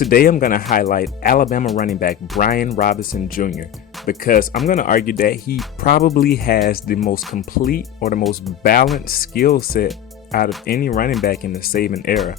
Today I'm going to highlight Alabama running back Brian Robinson Jr. because I'm going to argue that he probably has the most complete or the most balanced skill set out of any running back in the Saban era.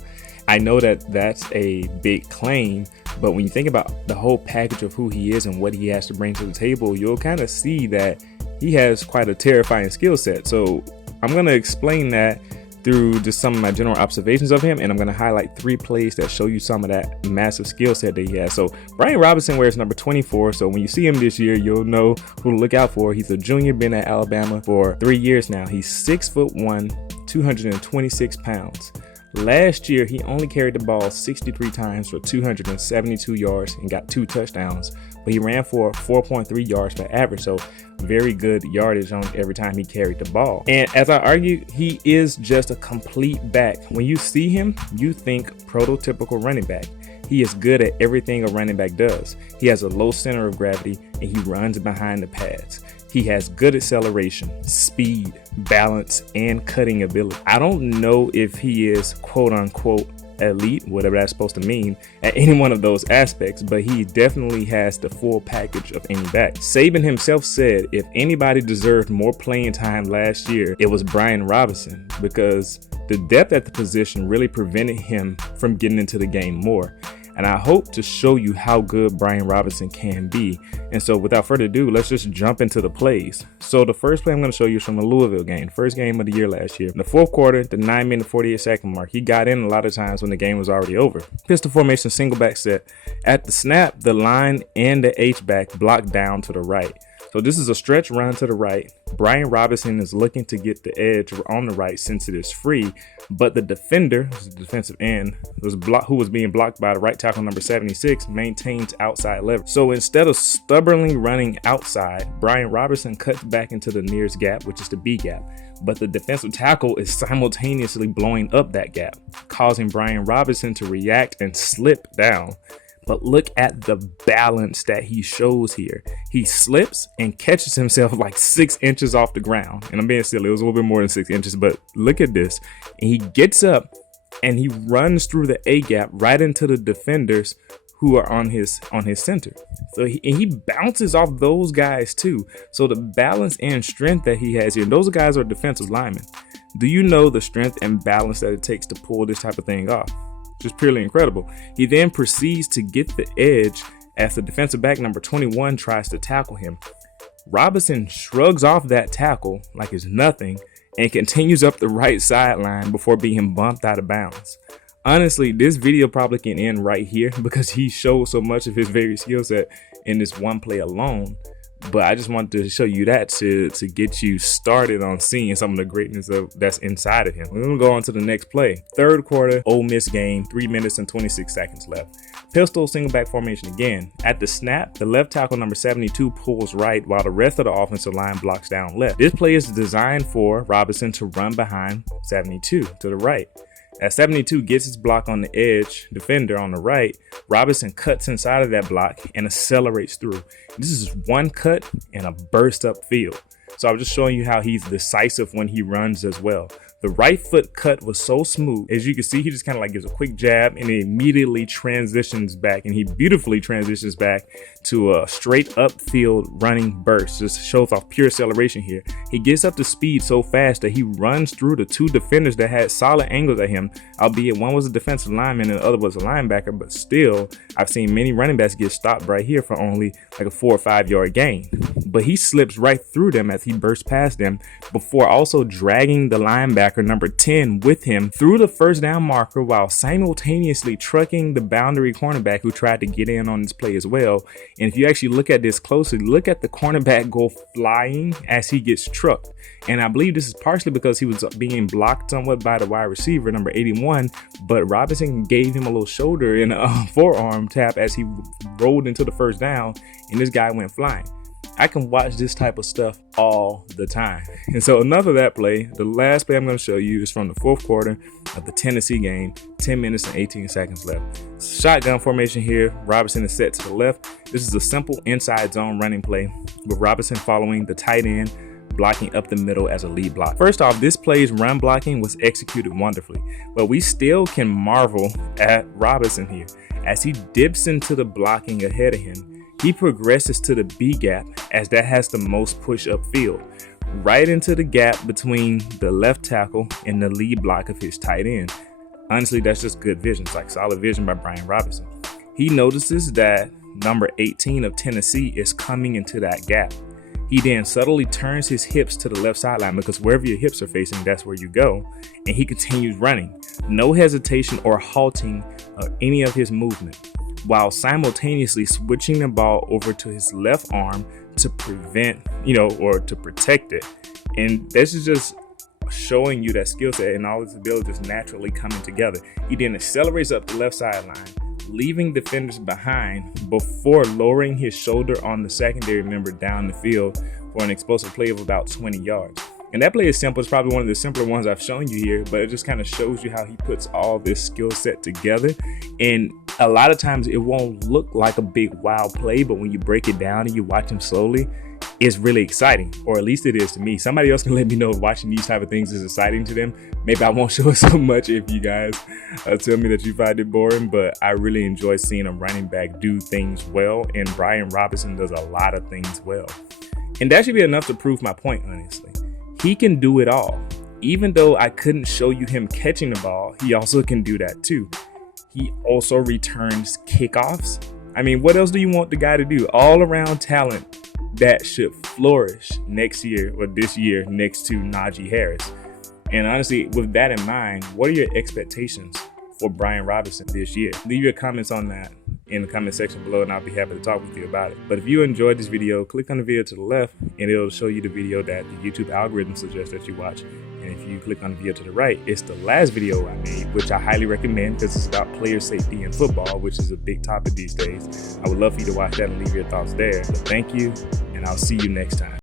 I know that that's a big claim, but when you think about the whole package of who he is and what he has to bring to the table, you'll kind of see that he has quite a terrifying skill set. So I'm going to explain that through just some of my general observations of him, and I'm going to highlight 3 plays that show you some of that massive skill set that he has. So Brian Robinson wears number 24, so when you see him this year, you'll know who to look out for. He's a junior, been at Alabama for 3 years now. He's 6'1", 226 pounds. Last year, he only carried the ball 63 times for 272 yards and got 2 touchdowns, but he ran for 4.3 yards per average, so very good yardage on every time he carried the ball. And as I argue, he is just a complete back. When you see him, you think prototypical running back. He is good at everything a running back does. He has a low center of gravity and he runs behind the pads. He has good acceleration, speed, balance, and cutting ability. I don't know if he is quote unquote elite, whatever that's supposed to mean, at any one of those aspects, but he definitely has the full package of any back. Saban himself said if anybody deserved more playing time last year, it was Brian Robinson, because the depth at the position really prevented him from getting into the game more. And I hope to show you how good Brian Robinson can be. And so without further ado, let's just jump into the plays. So the first play I'm going to show you is from the Louisville game, first game of the year last year. In the fourth quarter, the 9-minute 48-second mark, he got in a lot of times when the game was already over. Pistol formation, single back set. At the snap, the line and the H-back blocked down to the right. So this is a stretch run to the right. Brian Robinson is looking to get the edge on the right since it is free, but the defender, the defensive end, who was being blocked by the right tackle number 76, maintains outside leverage. So instead of stubbornly running outside, Brian Robinson cuts back into the nearest gap, which is the B gap. But the defensive tackle is simultaneously blowing up that gap, causing Brian Robinson to react and slip down. But look at the balance that he shows here. He slips and catches himself like 6 inches off the ground. And I'm being silly, it was a little bit more than 6 inches, but look at this. And he gets up and he runs through the A gap right into the defenders who are on his center. So he bounces off those guys too. So the balance and strength that he has here, and those guys are defensive linemen. Do you know the strength and balance that it takes to pull this type of thing off? Just purely incredible. He then proceeds to get the edge as the defensive back number 21 tries to tackle him. Robinson shrugs off that tackle like it's nothing and continues up the right sideline before being bumped out of bounds. Honestly, this video probably can end right here because he shows so much of his varied skill set in this one play alone. But I just wanted to show you that to get you started on seeing some of the greatness that's inside of him. We're going to go on to the next play. Third quarter, Ole Miss game, 3 minutes and 26 seconds left. Pistol single back formation again. At the snap, the left tackle number 72 pulls right while the rest of the offensive line blocks down left. This play is designed for Robinson to run behind 72 to the right. As 72 gets his block on the edge, defender on the right, Robinson cuts inside of that block and accelerates through. This is one cut and a burst up field. So I'm just showing you how he's decisive when he runs as well. The right foot cut was so smooth. As you can see, he just kind of like gives a quick jab and he immediately transitions back, and he beautifully transitions back to a straight upfield running burst. Just shows off pure acceleration here. He gets up to speed so fast that he runs through the 2 defenders that had solid angles at him, albeit one was a defensive lineman and the other was a linebacker, but still, I've seen many running backs get stopped right here for only like a 4 or 5 yard gain. But he slips right through them as he bursts past them before also dragging the linebacker number 10 with him through the first down marker while simultaneously trucking the boundary cornerback who tried to get in on this play as well. And if you actually look at this closely, look at the cornerback go flying as he gets trucked. And I believe this is partially because he was being blocked somewhat by the wide receiver number 81, but Robinson gave him a little shoulder and a forearm tap as he rolled into the first down, and this guy went flying. I can watch this type of stuff all the time. And so enough of that play. The last play I'm going to show you is from the fourth quarter of the Tennessee game, 10 minutes and 18 seconds left. Shotgun formation here. Robinson is set to the left. This is a simple inside zone running play with Robinson following the tight end blocking up the middle as a lead block. First off, this play's run blocking was executed wonderfully, but we still can marvel at Robinson here. As he dips into the blocking ahead of him, he progresses to the B gap as that has the most push up field, right into the gap between the left tackle and the lead block of his tight end. Honestly, that's just good vision. It's like solid vision by Brian Robinson. He notices that number 18 of Tennessee is coming into that gap. He then subtly turns his hips to the left sideline, because wherever your hips are facing, that's where you go. And he continues running. No hesitation or halting of any of his movement, while simultaneously switching the ball over to his left arm to prevent, or to protect it. And this is just showing you that skill set and all his abilities naturally coming together. He then accelerates up the left sideline, leaving defenders behind before lowering his shoulder on the secondary member down the field for an explosive play of about 20 yards. And that play is simple. It's probably one of the simpler ones I've shown you here, but it just kind of shows you how he puts all this skill set together. And a lot of times it won't look like a big wow play, but when you break it down and you watch him slowly, it's really exciting, or at least it is to me. Somebody else can let me know if watching these type of things is exciting to them. Maybe I won't show it so much if you guys tell me that you find it boring, but I really enjoy seeing a running back do things well, and Brian Robinson does a lot of things well. And that should be enough to prove my point, honestly. He can do it all. Even though I couldn't show you him catching the ball, he also can do that too. He also returns kickoffs. I mean, what else do you want the guy to do? All around talent that should flourish next year, or this year, next to Najee Harris. And honestly, with that in mind, what are your expectations for Brian Robinson this year? Leave your comments on that in the comment section below, and I'll be happy to talk with you about it. But if you enjoyed this video, click on the video to the left and it'll show you the video that the YouTube algorithm suggests that you watch. And if you click on the video to the right, it's the last video I made, which I highly recommend because it's about player safety in football, which is a big topic these days. I would love for you to watch that and leave your thoughts there. So thank you, and I'll see you next time.